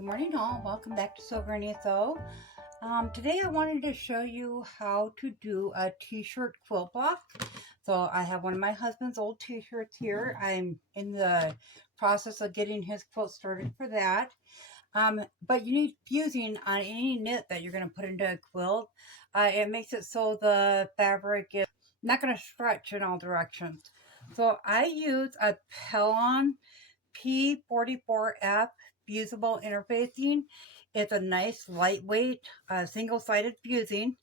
Good morning all, welcome back to Silver and Sew. Today I wanted to show you how to do a t-shirt quilt block. So I have one of my husband's old t-shirts here. I'm in the process of getting his quilt started for that. But you need fusing on any knit that you're going to put into a quilt. It makes it so the fabric is not going to stretch in all directions. So I use a Pellon P44F fusible interfacing. It's a nice lightweight single-sided fusing,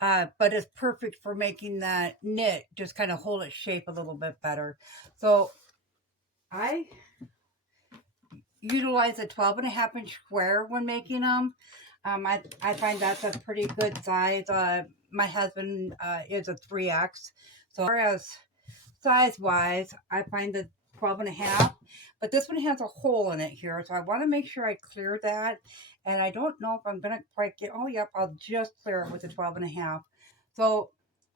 but it's perfect for making that knit just kind of hold its shape a little bit better. So I utilize a 12.5-inch square when making them. I find that's a pretty good size. My husband is a 3X. So as size-wise, I find the 12.5, but this one has a hole in it here, so I want to make sure I clear that. And I don't know if I'm going to quite get, oh yep, I'll just clear it with the 12.5. So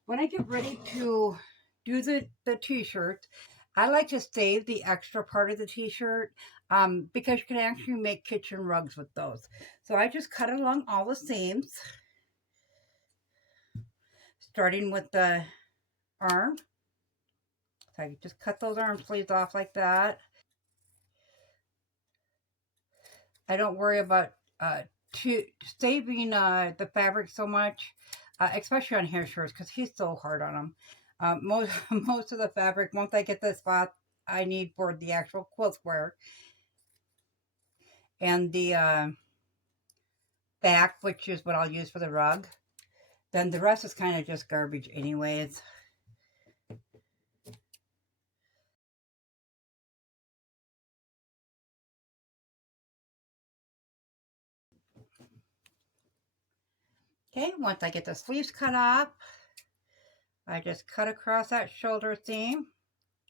when I get ready to do the t-shirt, I like to save the extra part of the t-shirt because you can actually make kitchen rugs with those. So I just cut along all the seams, starting with the arm. So I just cut those arm sleeves off like that. I don't worry about saving the fabric so much, especially on hair shirts, because he's so hard on them. Most of the fabric, once I get the spot I need for the actual quilt square, and the back, which is what I'll use for the rug, then the rest is kind of just garbage anyways. Okay, once I get the sleeves cut off, I just cut across that shoulder seam.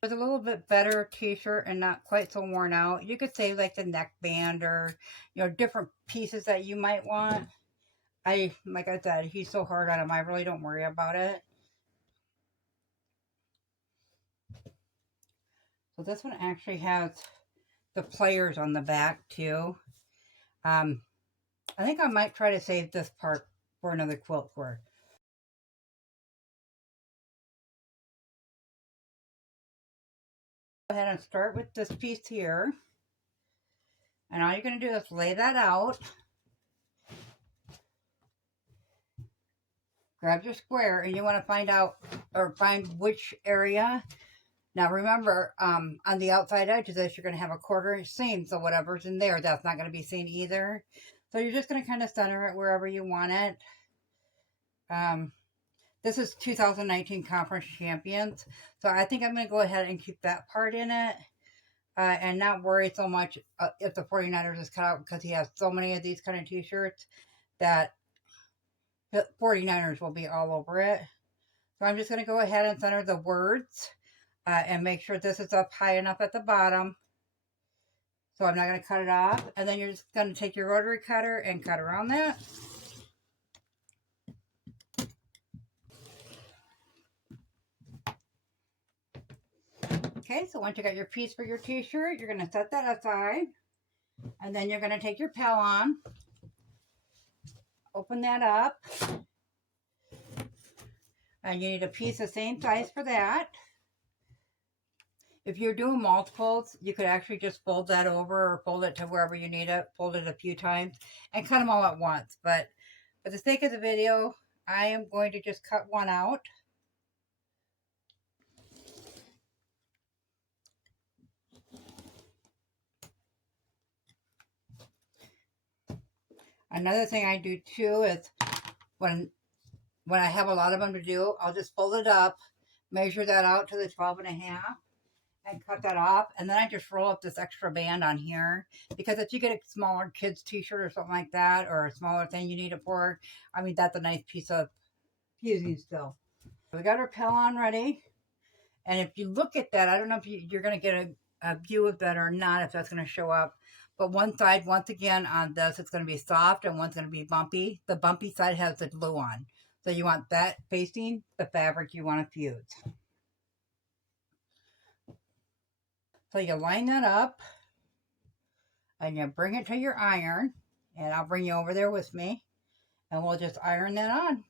With a little bit better t-shirt and not quite so worn out, you could save like the neckband or, you know, different pieces that you might want. Like I said, he's so hard on him, I really don't worry about it. So this one actually has the players on the back too. I think I might try to save this part for another quilt square. Go ahead and start with this piece here. And all you're going to do is lay that out. Grab your square, and you want to find out or find which area. Now remember, on the outside edge of this, you're going to have a 1/4-inch seam, so whatever's in there, that's not going to be seen either. So you're just going to kind of center it wherever you want it. This is 2019 Conference Champions, so I think I'm going to go ahead and keep that part in it. And not worry so much if the 49ers is cut out, because he has so many of these kind of t-shirts that the 49ers will be all over it. So I'm just going to go ahead and center the words and make sure this is up high enough at the bottom. So I'm not going to cut it off. And then you're just going to take your rotary cutter and cut around that. Okay, so once you got your piece for your t-shirt, you're going to set that aside. And then you're going to take your Pellon, open that up. And you need a piece the same size for that. If you're doing multiples, you could actually just fold that over or fold it to wherever you need it, fold it a few times, and cut them all at once. But for the sake of the video, I am going to just cut one out. Another thing I do too is when I have a lot of them to do, I'll just fold it up, measure that out to the 12.5. And cut that off, and then I just roll up this extra band on here, because if you get a smaller kids t-shirt or something like that, or a smaller thing you need it for, I mean, that's a nice piece of fusing still. We got our Pellon ready, and if you look at that, I don't know if you're going to get a view of that or not, if that's going to show up, but one side, once again, on this, it's going to be soft, and one's going to be bumpy. The bumpy side has the glue on, so you want that facing the fabric you want to fuse. So you line that up. and you bring it to your iron, and I'll bring you over there with me, and we'll just iron that on.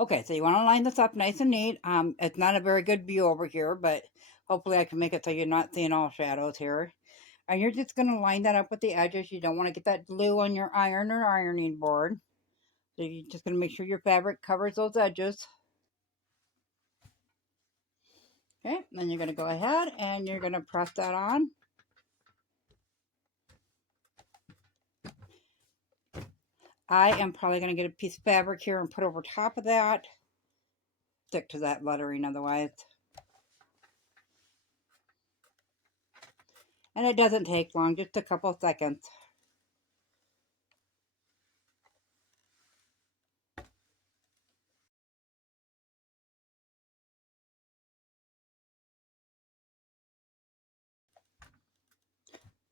Okay, so you want to line this up nice and neat. It's not a very good view over here, but hopefully I can make it so you're not seeing all shadows here. And you're just going to line that up with the edges. You don't want to get that glue on your iron or ironing board. So you're just going to make sure your fabric covers those edges. Okay, then you're going to go ahead and you're going to press that on. I am probably going to get a piece of fabric here and put over top of that. Stick to that lettering otherwise. And it doesn't take long, just a couple seconds.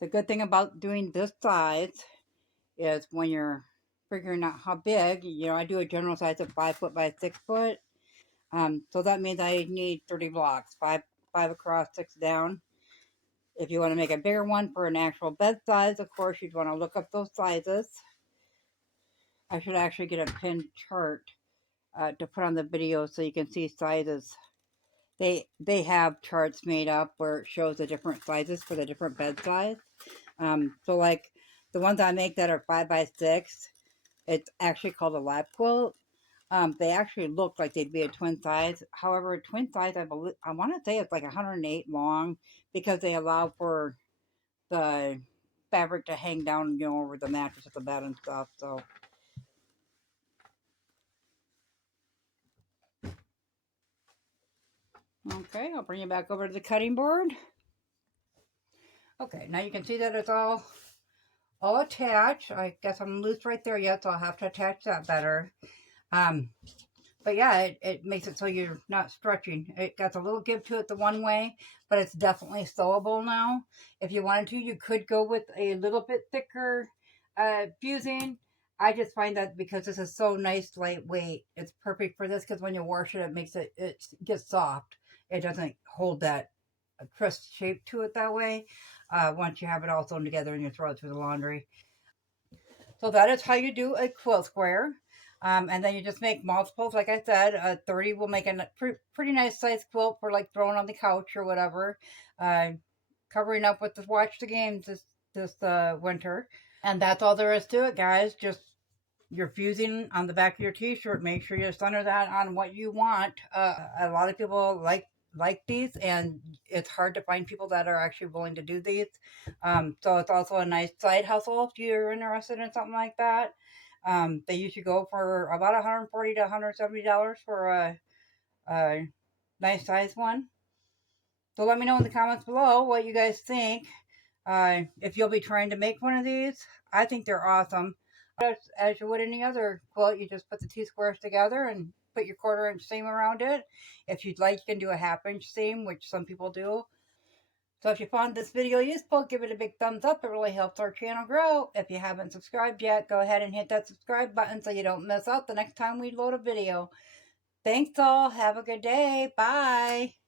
The good thing about doing this size is when you're figuring out how big, you know, I do a general size of 5 foot by 6 foot. So that means I need 30 blocks, five across, 6 down. If you want to make a bigger one for an actual bed size, of course, you'd want to look up those sizes. I should actually get a pinned chart to put on the video so you can see sizes. They have charts made up where it shows the different sizes for the different bed size. So like the ones I make that are 5 by 6, it's actually called a lap quilt. They actually look like they'd be a twin size. However, a twin size, I want to say it's like 108 long because they allow for the fabric to hang down, you know, over the mattress of the bed and stuff. So, okay, I'll bring you back over to the cutting board. Okay, now you can see that it's all attached. I guess I'm loose right there yet, so I'll have to attach that better. But yeah, it makes it so you're not stretching. It got a little give to it the one way, but it's definitely sewable now. If you wanted to, you could go with a little bit thicker fusing. I just find that because this is so nice, lightweight, it's perfect for this because when you wash it, it gets soft. It doesn't hold that crisp shape to it that way once you have it all sewn together and you throw it through the laundry. So that is how you do a quilt square. And then you just make multiples. Like I said, 30 will make a pretty nice size quilt for like throwing on the couch or whatever. Covering up with the watch the games this winter. And that's all there is to it, guys. Just you're fusing on the back of your t-shirt. Make sure you center that on what you want. A lot of people like these, and it's hard to find people that are actually willing to do these. So it's also a nice side hustle if you're interested in something like that. They usually go for about $140 to $170 for a nice size one. So let me know in the comments below what you guys think. If you'll be trying to make one of these, I think they're awesome. As you would any other quilt, you just put the 2 squares together and put your 1/4 inch seam around it. If you'd like, you can do a 1/2 inch seam, which some people do. So if you found this video useful, give it a big thumbs up. It really helps our channel grow. If you haven't subscribed yet, go ahead and hit that subscribe button so you don't miss out the next time we load a video. Thanks all. Have a good day. Bye.